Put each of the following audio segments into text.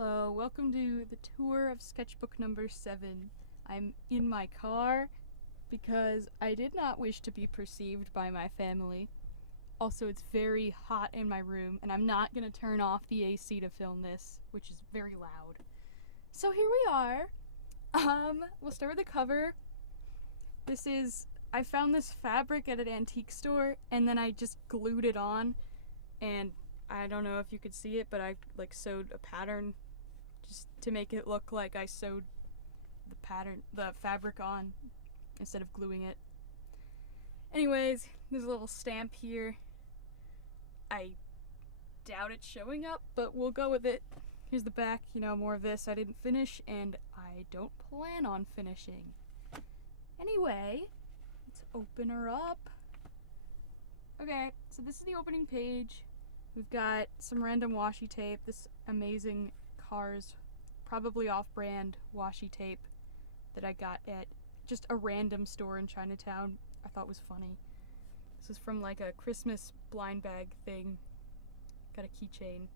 Hello, welcome to the tour of sketchbook number 7. I'm in my car because I did not wish to be perceived by my family. Also, it's very hot in my room and I'm not going to turn off the AC to film this, which is very loud. So here we are. We'll start with the cover. I found this fabric at an antique store and then I just glued it on, and I don't know if you could see it, but I sewed a pattern just to make it look like I sewed the fabric on instead of gluing it. Anyways, there's a little stamp here. I doubt it's showing up, but we'll go with it. Here's the back, more of this I didn't finish and I don't plan on finishing. Anyway, let's open her up. Okay, so this is the opening page. We've got some random washi tape, this amazing Cars, probably off-brand washi tape that I got at just a random store in Chinatown. I thought was funny. This is from like a Christmas blind bag thing. Got a keychain.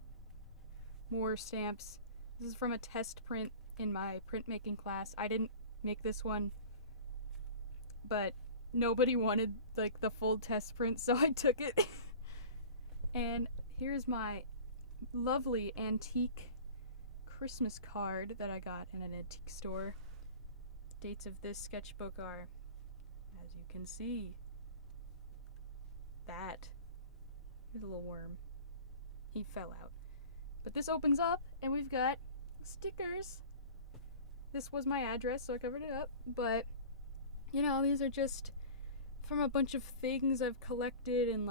More stamps. This is from a test print in my printmaking class. I didn't make this one, but nobody wanted the full test print, so I took it. And here's my lovely antique Christmas card that I got in an antique store. Dates of this sketchbook are, as you can see, that. Here's a little worm. He fell out. But this opens up and we've got stickers. This was my address, so I covered it up, but these are just from a bunch of things I've collected and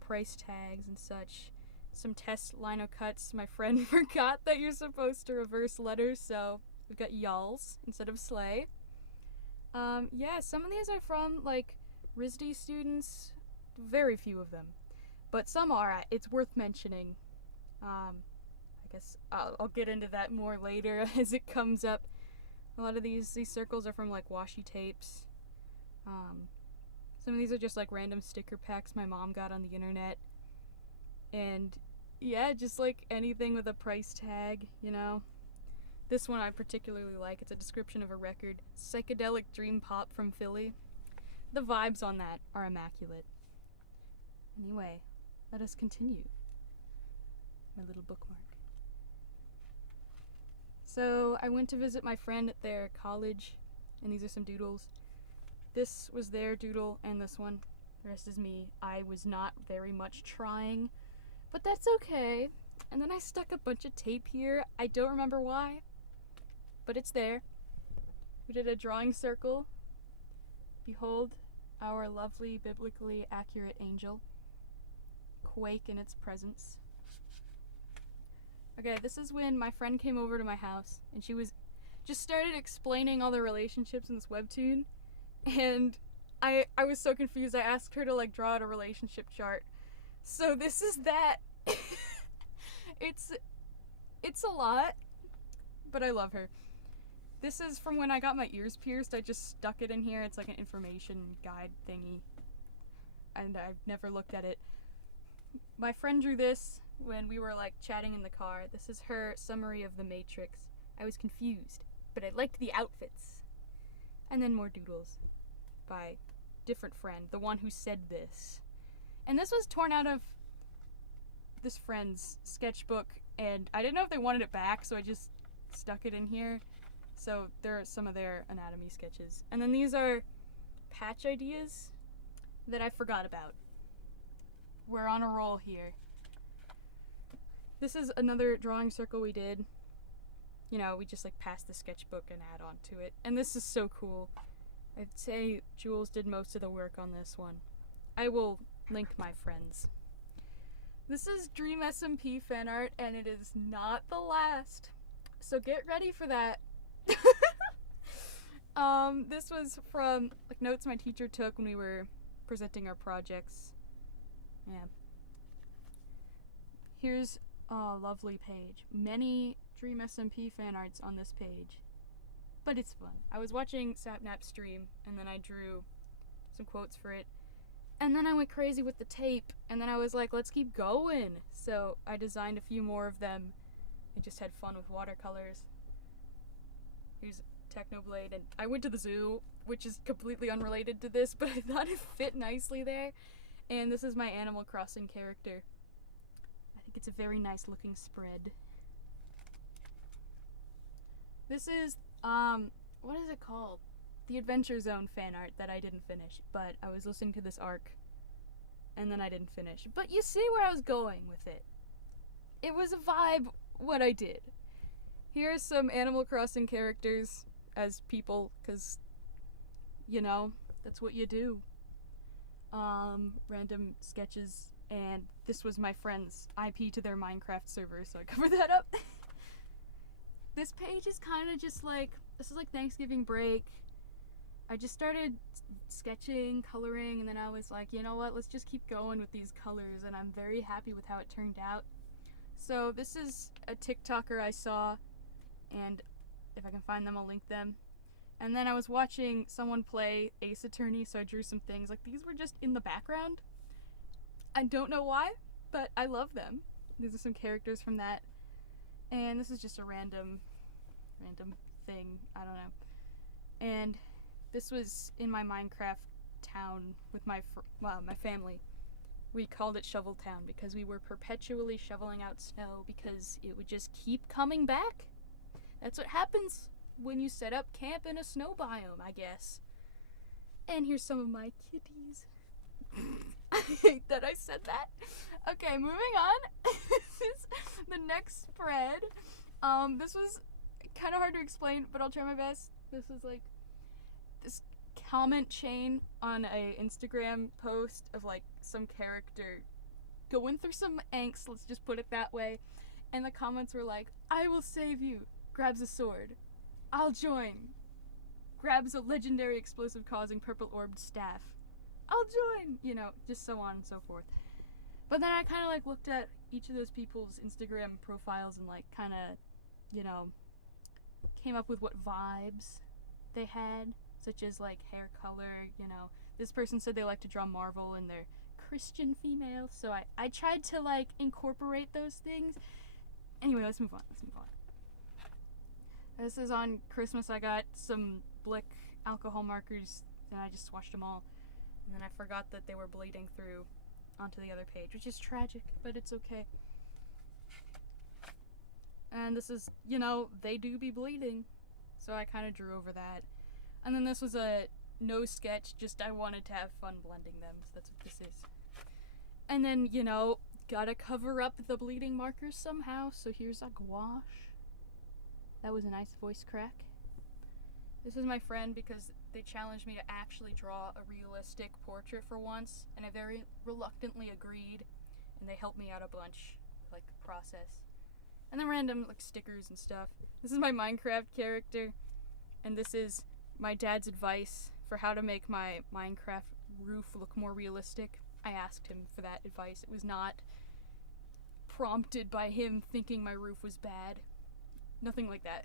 price tags and such. Some test lino cuts. My friend forgot that you're supposed to reverse letters, so we've got y'alls instead of sleigh. Yeah, some of these are from RISD students, very few of them, but some are. It's worth mentioning. I guess I'll get into that more later as it comes up. A lot of these circles are from washi tapes. Some of these are just random sticker packs my mom got on the internet. And yeah, just anything with a price tag, This one I particularly like. It's a description of a record, Psychedelic Dream Pop from Philly. The vibes on that are immaculate. Anyway, let us continue. My little bookmark. So I went to visit my friend at their college, and these are some doodles. This was their doodle, and this one. The rest is me. I was not very much trying, but that's okay. And then I stuck a bunch of tape here. I don't remember why, but it's there. We did a drawing circle. Behold, our lovely, biblically accurate angel. Quake in its presence. Okay, this is when my friend came over to my house, and she just started explaining all the relationships in this webtoon. And I was so confused. I asked her to draw out a relationship chart. So this is that. It's a lot, but I love her. This is from when I got my ears pierced. I just stuck it in here. It's like an information guide thingy, and I've never looked at it. My friend drew this when we were chatting in the car. This is her summary of The Matrix. I was confused, but I liked the outfits. And then more doodles by different friend, the one who said this. And this was torn out of this friend's sketchbook, and I didn't know if they wanted it back, so I just stuck it in here. So there are some of their anatomy sketches. And then these are patch ideas that I forgot about. We're on a roll here. This is another drawing circle we did. We just pass the sketchbook and add on to it. And this is so cool. I'd say Jules did most of the work on this one. I will link my friends. This is Dream SMP fan art, and it is not the last. So get ready for that. This was from notes my teacher took when we were presenting our projects. Yeah. Here's a lovely page. Many Dream SMP fan arts on this page. But it's fun. I was watching Sapnap's stream, and then I drew some quotes for it. And then I went crazy with the tape, and then I was like, let's keep going. So I designed a few more of them, I just had fun with watercolors. Here's Technoblade, and I went to the zoo, which is completely unrelated to this, but I thought it fit nicely there. And this is my Animal Crossing character. I think it's a very nice looking spread. This is, what is it called? The Adventure Zone fan art that I didn't finish, but I was listening to this arc, and then I didn't finish. But you see where I was going with it. It was a vibe, what I did. Here are some Animal Crossing characters as people, because, you know, that's what you do. Random sketches, and this was my friend's IP to their Minecraft server, so I covered that up. This page is kind of just like, this is like Thanksgiving break. I just started sketching, coloring, and then I was like, you know what, let's just keep going with these colors, and I'm very happy with how it turned out. So this is a TikToker I saw, and if I can find them, I'll link them. And then I was watching someone play Ace Attorney, so I drew some things. Like, these were just in the background. I don't know why, but I love them. These are some characters from that. And this is just a random thing. I don't know. And this was in my Minecraft town with my family. We called it Shovel Town because we were perpetually shoveling out snow because it would just keep coming back. That's what happens when you set up camp in a snow biome, I guess. And here's some of my kitties. I hate that I said that. Okay, moving on. This is the next spread. This was kind of hard to explain, but I'll try my best. This is like this comment chain on a Instagram post of like some character going through some angst, let's just put it that way. And the comments were like, I will save you, grabs a sword. I'll join, grabs a legendary explosive causing purple orbed staff. I'll join, you know, just so on and so forth. But then I kind of like looked at each of those people's Instagram profiles and like kind of, you know, came up with what vibes they had, such as like hair color, you know. This person said they like to draw Marvel and they're Christian female, so I tried to like incorporate those things. Anyway, let's move on. This is on Christmas. I got some Blick alcohol markers and I just swatched them all. And then I forgot that they were bleeding through onto the other page, which is tragic, but it's okay. And this is, you know, they do be bleeding. So I kind of drew over that. And then this was a no sketch, just I wanted to have fun blending them. So that's what this is. And then, you know, gotta cover up the bleeding markers somehow. So here's a gouache. That was a nice voice crack. This is my friend because they challenged me to actually draw a realistic portrait for once, and I very reluctantly agreed, and they helped me out a bunch, like, the process. And then random, like, stickers and stuff. This is my Minecraft character, and this is my dad's advice for how to make my Minecraft roof look more realistic. I asked him for that advice. It was not prompted by him thinking my roof was bad. Nothing like that.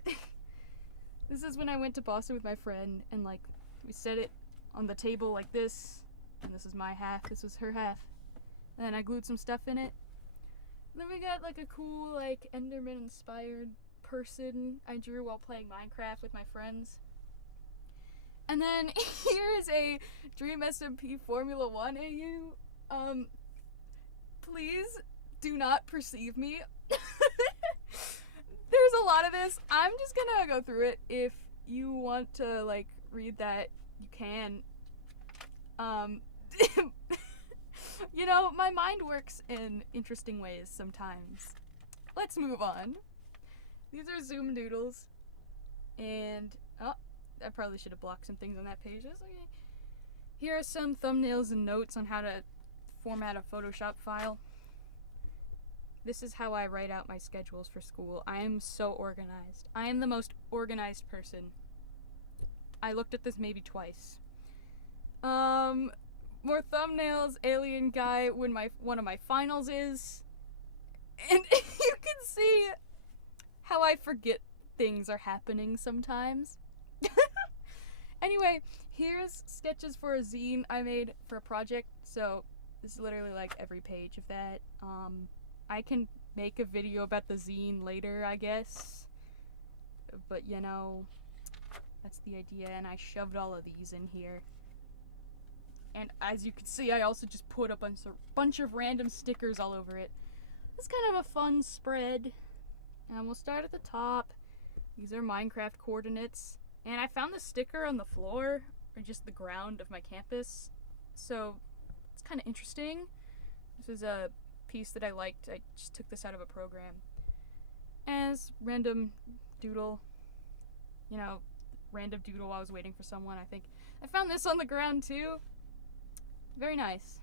This is when I went to Boston with my friend, and like we set it on the table like this, and this is my half, this was her half. And then I glued some stuff in it. And then we got like a cool like Enderman inspired person I drew while playing Minecraft with my friends. And then here is a Dream SMP Formula 1 AU. Please do not perceive me. There's a lot of this. I'm just gonna go through it. If you want to like read that, you can. You know, my mind works in interesting ways sometimes. Let's move on. These are Zoom doodles. And, oh, I probably should have blocked some things on that page. That's okay. Here are some thumbnails and notes on how to format a Photoshop file. This is how I write out my schedules for school. I am so organized. I am the most organized person. I looked at this maybe twice. More thumbnails, alien guy when one of my finals is. And you can see how I forget things are happening sometimes. Anyway, here's sketches for a zine I made for a project. So this is literally like every page of that. I can make a video about the zine later, I guess. But, you know, that's the idea, and I shoved all of these in here. And as you can see, I also just put a bunch of random stickers all over it. It's kind of a fun spread. And we'll start at the top. These are Minecraft coordinates. And I found the sticker on the floor, or just the ground of my campus. So, it's kind of interesting. This was a piece that I liked. I just took this out of a program. As random doodle. You know, random doodle while I was waiting for someone, I think. I found this on the ground too. Very nice.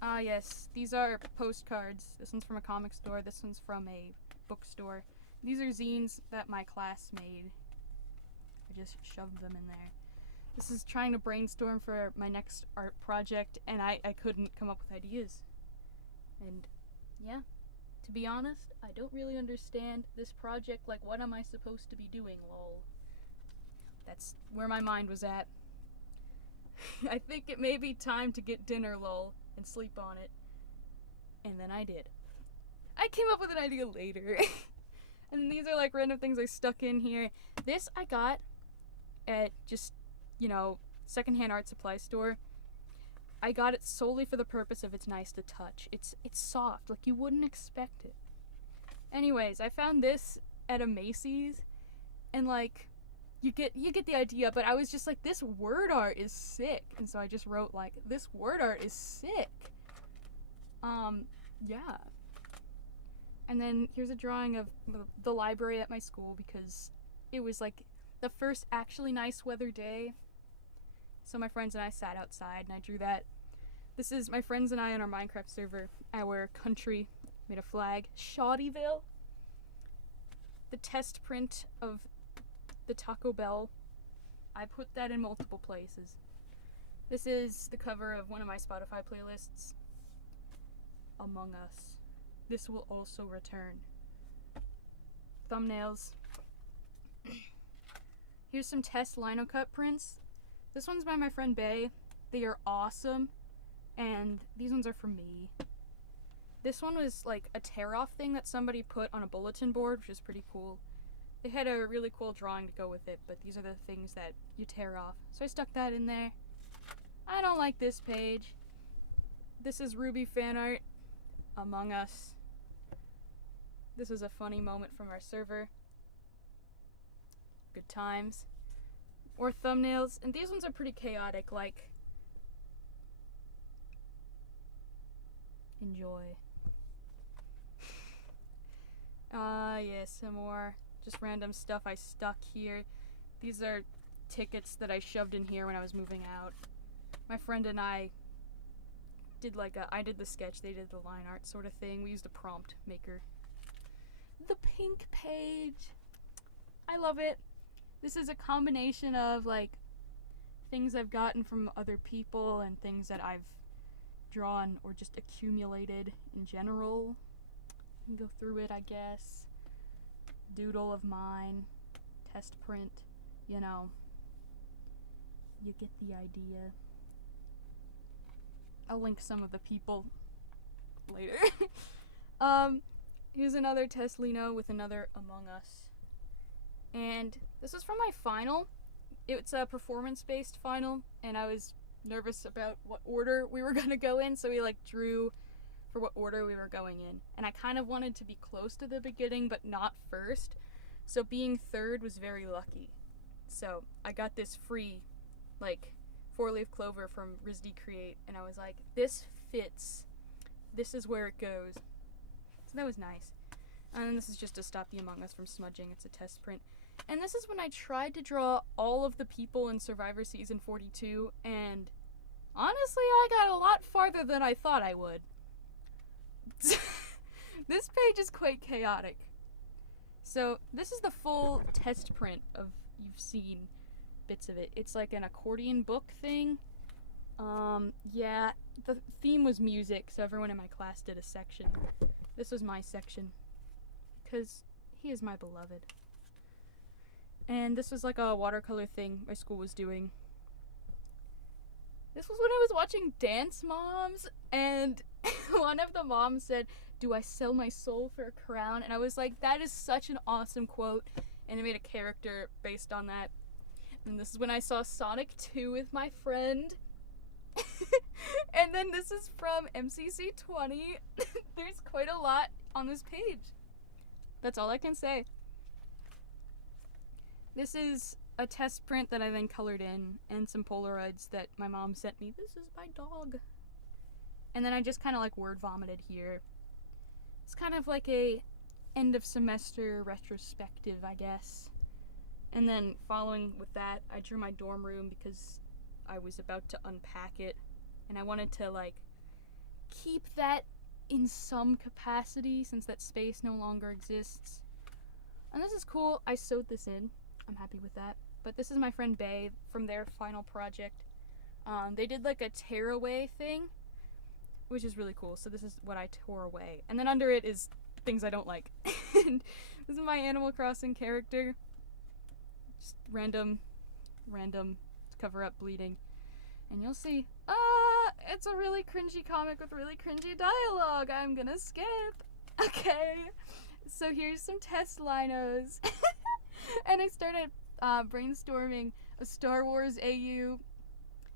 Ah, yes. These are postcards. This one's from a comic store. This one's from a bookstore. These are zines that my class made. I just shoved them in there. This is trying to brainstorm for my next art project, and I couldn't come up with ideas. And, yeah. To be honest, I don't really understand this project. Like, what am I supposed to be doing, lol? That's where my mind was at. I think it may be time to get dinner, lol, and sleep on it. And then I did. I came up with an idea later. And these are like random things I stuck in here. This I got at just, you know, secondhand art supply store. I got it solely for the purpose of it's nice to touch. It's soft, like you wouldn't expect it. Anyways, I found this at a Macy's, and like, you get the idea, but I was just like, this word art is sick. And so I just wrote like, this word art is sick. Yeah. And then here's a drawing of the library at my school, because it was like the first actually nice weather day. So my friends and I sat outside and I drew that. This is my friends and I on our Minecraft server. Our country made a flag. Shawtyville. The test print of the Taco Bell. I put that in multiple places. This is the cover of one of my Spotify playlists. Among Us. This will also return. Thumbnails. Here's some test lino cut prints. This one's by my friend Bay. They are awesome. And these ones are for me. This one was like a tear-off thing that somebody put on a bulletin board, which is pretty cool. They had a really cool drawing to go with it, but these are the things that you tear off. So I stuck that in there. I don't like this page. This is Ruby fan art. Among Us. This is a funny moment from our server. Good times. Or thumbnails. And these ones are pretty chaotic, like... Enjoy. Yeah, some more just random stuff I stuck here. These are tickets that I shoved in here when I was moving out. My friend and I did like I did the sketch, they did the line art sort of thing. We used a prompt maker. The pink page. I love it. This is a combination of like things I've gotten from other people and things that I've drawn or just accumulated in general. You can go through it, I guess. Doodle of mine. Test print. You know. You get the idea. I'll link some of the people later. Here's another test Lino with another Among Us. And this is from my final. It's a performance-based final, and I was nervous about what order we were gonna go in, so we like drew for what order we were going in. And I kind of wanted to be close to the beginning, but not first. So being third was very lucky. So I got this free, like, 4-leaf clover from RISD Create, and I was like, this fits. This is where it goes. So that was nice. And then this is just to stop the Among Us from smudging. It's a test print. And this is when I tried to draw all of the people in Survivor Season 42, and honestly, I got a lot farther than I thought I would. This page is quite chaotic. So, this is the full test print of, you've seen bits of it. It's like an accordion book thing. Yeah, the theme was music, so everyone in my class did a section. This was my section, because he is my beloved. And this was like a watercolor thing my school was doing. This was when I was watching Dance Moms, and one of the moms said, "Do I sell my soul for a crown?" And I was like, that is such an awesome quote, and I made a character based on that. And this is when I saw Sonic 2 with my friend. And then this is from MCC 20. There's quite a lot on this page. That's all I can say. This is a test print that I then colored in, and some Polaroids that my mom sent me. This is my dog. And then I just kind of like word vomited here. It's kind of like a end of semester retrospective, I guess. And then following with that, I drew my dorm room because I was about to unpack it, and I wanted to like keep that in some capacity since that space no longer exists. And this is cool. I sewed this in. I'm happy with that. But this is my friend Bay from their final project. They did like a tear away thing, which is really cool. So this is what I tore away. And then under it is things I don't like. And this is my Animal Crossing character. Just random to cover up bleeding. And you'll see, it's a really cringy comic with really cringy dialogue. I'm gonna skip. Okay, so here's some test linos. And I started brainstorming a Star Wars AU.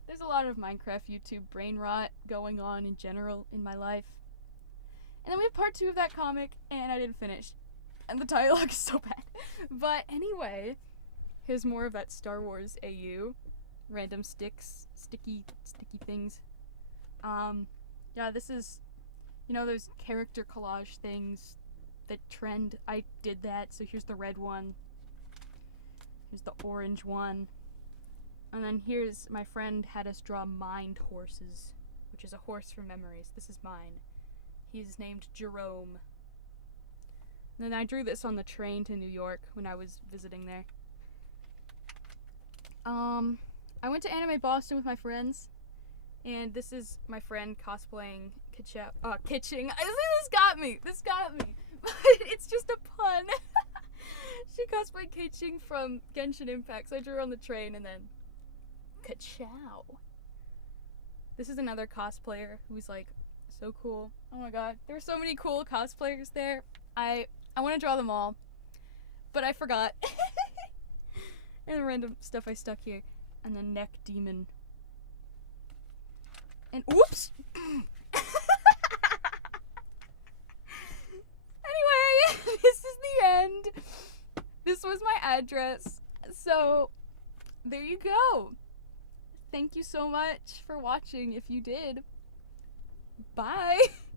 There's a lot of Minecraft YouTube brain rot going on in general in my life. And then we have part 2 of that comic, and I didn't finish. And the dialogue is so bad. But anyway, here's more of that Star Wars AU. Random sticky things. Yeah, this is, you know, those character collage things that trend. I did that, so here's the red one. Here's the orange one. And then here's, my friend had us draw mind horses, which is a horse for memories. This is mine. He's named Jerome. And then I drew this on the train to New York when I was visiting there. I went to Anime Boston with my friends, and this is my friend cosplaying Kitching. This got me! But it's just a pun. She cosplayed Kitching from Genshin Impact, so I drew her on the train, and then ka-chow. This is another cosplayer who's like so cool. Oh my god, there were so many cool cosplayers there. I want to draw them all, but I forgot. And the random stuff I stuck here. And then neck demon. And whoops! Anyway, this is the end. This was my address. So, there you go. Thank you so much for watching if you did. Bye!